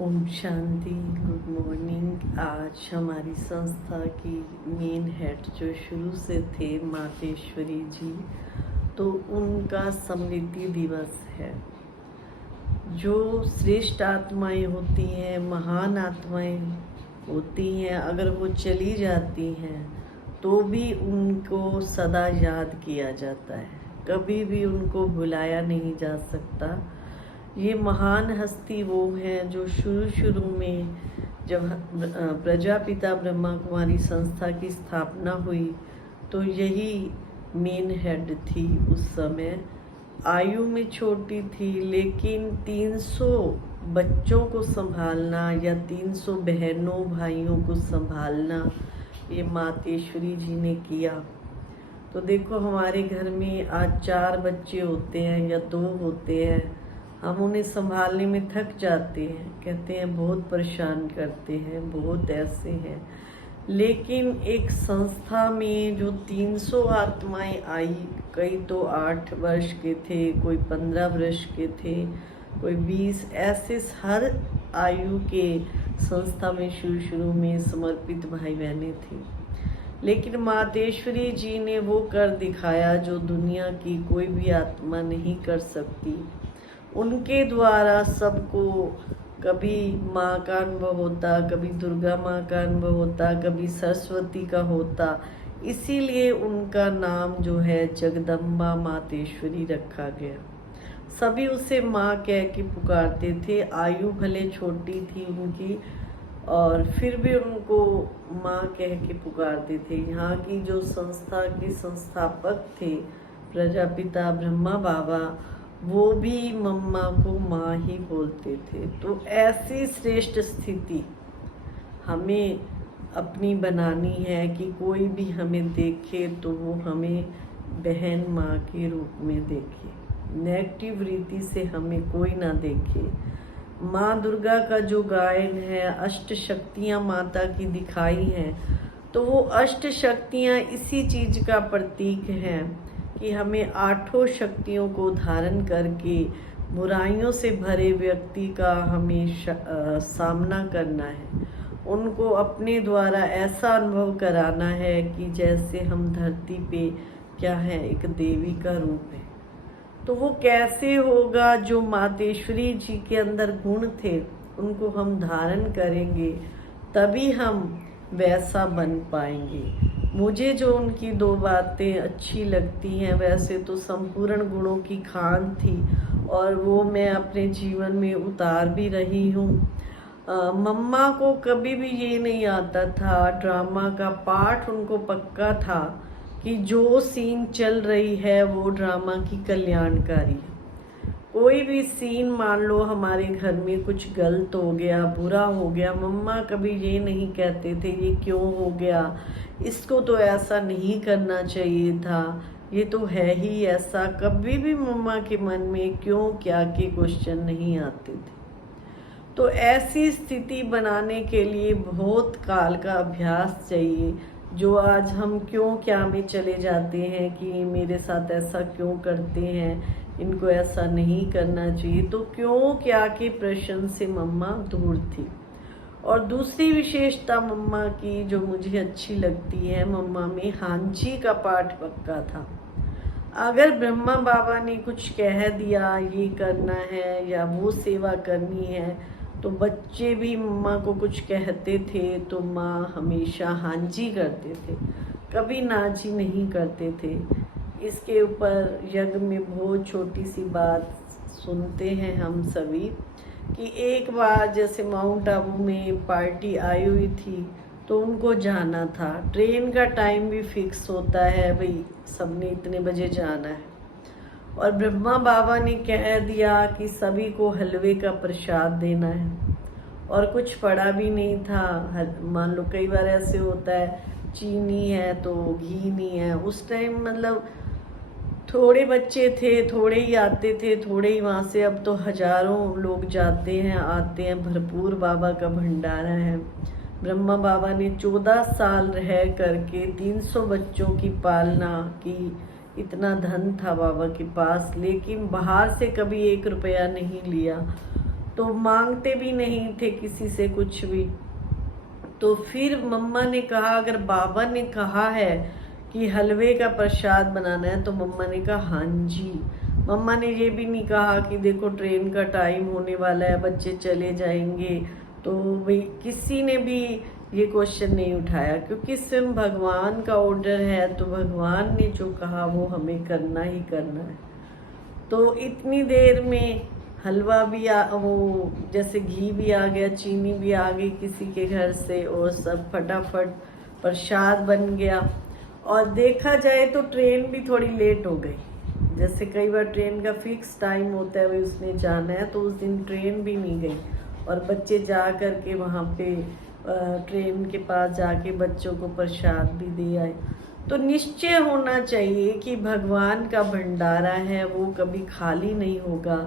Om Shanti. Good morning. आज हमारी संस्था की मेन हेड जो शुरू से थे मातेश्वरी जी, तो उनका स्मृति दिवस है। जो श्रेष्ठ आत्माएं होती हैं, महान आत्माएं होती हैं, अगर वो चली जाती हैं तो भी उनको सदा याद किया जाता है, कभी भी उनको भुलाया नहीं जा सकता। ये महान हस्ती वो हैं जो शुरू में जब प्रजापिता ब्रह्मा कुमारी संस्था की स्थापना हुई तो यही मेन हेड थी। उस समय आयु में छोटी थी, लेकिन 300 बच्चों को संभालना या 300 बहनों भाइयों को संभालना ये मातेश्वरी जी ने किया। तो देखो, हमारे घर में आज 4 बच्चे होते हैं या 2 होते हैं, हम उन्हें संभालने में थक जाते हैं, कहते हैं बहुत परेशान करते हैं, बहुत ऐसे हैं। लेकिन एक संस्था में जो 300 आत्माएं आई, कई तो 8 वर्ष के थे, कोई 15 वर्ष के थे, कोई 20, ऐसे हर आयु के संस्था में शुरू में समर्पित भाई बहनें थी। लेकिन मातेश्वरी जी ने वो कर दिखाया जो दुनिया की कोई भी आत्मा नहीं कर सकती। उनके द्वारा सबको कभी माँ का अनुभव होता, कभी दुर्गा माँ का अनुभव होता, कभी सरस्वती का होता। इसीलिए उनका नाम जो है जगदम्बा मातेश्वरी रखा गया। सभी उसे माँ कह के पुकारते थे। आयु भले छोटी थी उनकी, और फिर भी उनको माँ कह के पुकारते थे। यहाँ की जो संस्था के संस्थापक थे प्रजापिता ब्रह्मा बाबा, वो भी मम्मा को माँ ही बोलते थे। तो ऐसी श्रेष्ठ स्थिति हमें अपनी बनानी है कि कोई भी हमें देखे तो वो हमें बहन माँ के रूप में देखे, नेगेटिव रीति से हमें कोई ना देखे। माँ दुर्गा का जो गायन है, अष्ट शक्तियाँ माता की दिखाई हैं, तो वो अष्ट शक्तियाँ इसी चीज का प्रतीक हैं कि हमें 8 शक्तियों को धारण करके बुराइयों से भरे व्यक्ति का हमें सामना करना है। उनको अपने द्वारा ऐसा अनुभव कराना है कि जैसे हम धरती पे क्या है, एक देवी का रूप है। तो वो कैसे होगा? जो मातेश्वरी जी के अंदर गुण थे उनको हम धारण करेंगे, तभी हम वैसा बन पाएंगे। मुझे जो उनकी 2 बातें अच्छी लगती हैं, वैसे तो संपूर्ण गुणों की खान थी और वो मैं अपने जीवन में उतार भी रही हूँ। मम्मा को कभी भी ये नहीं आता था, ड्रामा का पाठ उनको पक्का था कि जो सीन चल रही है वो ड्रामा की कल्याणकारी है। कोई भी सीन, मान लो हमारे घर में कुछ गलत हो गया, बुरा हो गया, मम्मा कभी ये नहीं कहते थे ये क्यों हो गया, इसको तो ऐसा नहीं करना चाहिए था, ये तो है ही ऐसा। कभी भी मम्मा के मन में क्यों क्या के क्वेश्चन नहीं आते थे। तो ऐसी स्थिति बनाने के लिए बहुत काल का अभ्यास चाहिए। जो आज हम क्यों क्या में चले जाते हैं कि मेरे साथ ऐसा क्यों करते हैं, इनको ऐसा नहीं करना चाहिए, तो क्यों क्या के प्रश्न से मम्मा दूर थी। और दूसरी विशेषता मम्मा की जो मुझे अच्छी लगती है, मम्मा में हांजी का पाठ पक्का था। अगर ब्रह्मा बाबा ने कुछ कह दिया ये करना है या वो सेवा करनी है, तो बच्चे भी मम्मा को कुछ कहते थे तो माँ हमेशा हांजी करते थे, कभी नाजी नहीं करते थे। इसके ऊपर यज्ञ में बहुत छोटी सी बात सुनते हैं हम सभी कि एक बार जैसे माउंट आबू में पार्टी आई हुई थी तो उनको जाना था। ट्रेन का टाइम भी फिक्स होता है, भाई सबने इतने बजे जाना है, और ब्रह्मा बाबा ने कह दिया कि सभी को हलवे का प्रसाद देना है, और कुछ पड़ा भी नहीं था। मान लो कई बार ऐसे होता है चीनी है तो घी नहीं है। उस टाइम मतलब थोड़े बच्चे थे, थोड़े ही आते थे, थोड़े ही वहाँ से। अब तो हजारों लोग जाते हैं आते हैं, भरपूर बाबा का भंडारा है। ब्रह्मा बाबा ने 14 साल रह करके 300 बच्चों की पालना की। इतना धन था बाबा के पास, लेकिन बाहर से कभी 1 रुपया नहीं लिया। तो मांगते भी नहीं थे किसी से कुछ भी। तो फिर मम्मा ने कहा, अगर बाबा ने कहा है कि हलवे का प्रसाद बनाना है तो मम्मा ने कहा हाँ जी। मम्मा ने ये भी नहीं कहा कि देखो ट्रेन का टाइम होने वाला है, बच्चे चले जाएंगे। तो भाई किसी ने भी ये क्वेश्चन नहीं उठाया, क्योंकि स्वयं भगवान का ऑर्डर है, तो भगवान ने जो कहा वो हमें करना ही करना है। तो इतनी देर में हलवा भी वो जैसे घी भी आ गया, चीनी भी आ गई किसी के घर से, और सब फटाफट प्रसाद बन गया। और देखा जाए तो ट्रेन भी थोड़ी लेट हो गई। जैसे कई बार ट्रेन का फिक्स टाइम होता है, भाई उसने जाना है, तो उस दिन ट्रेन भी नहीं गई और बच्चे जा कर के वहाँ पे ट्रेन के पास जाके बच्चों को प्रसाद भी दे आए। तो निश्चय होना चाहिए कि भगवान का भंडारा है वो कभी खाली नहीं होगा,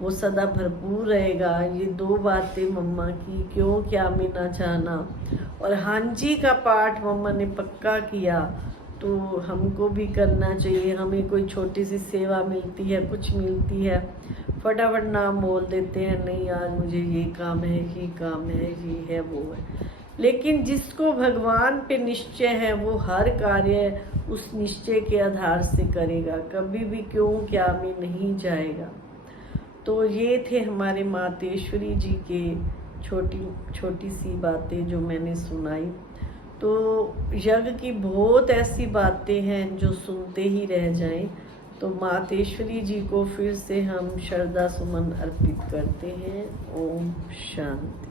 वो सदा भरपूर रहेगा। ये दो बातें मम्मा की, क्यों क्या में ना जाना, और हाँ जी का पाठ मम्मा ने पक्का किया, तो हमको भी करना चाहिए। हमें कोई छोटी सी सेवा मिलती है, कुछ मिलती है, फटाफट नाम बोल देते हैं, नहीं आज मुझे ये काम है, ये काम है, ये है, वो है। लेकिन जिसको भगवान पे निश्चय है वो हर कार्य उस निश्चय के आधार से करेगा, कभी भी क्यों क्या में नहीं जाएगा। तो ये थे हमारे मातेश्वरी जी के छोटी छोटी सी बातें जो मैंने सुनाई। तो यज्ञ की बहुत ऐसी बातें हैं जो सुनते ही रह जाएं। तो मातेश्वरी जी को फिर से हम श्रद्धा सुमन अर्पित करते हैं। ओम शांति।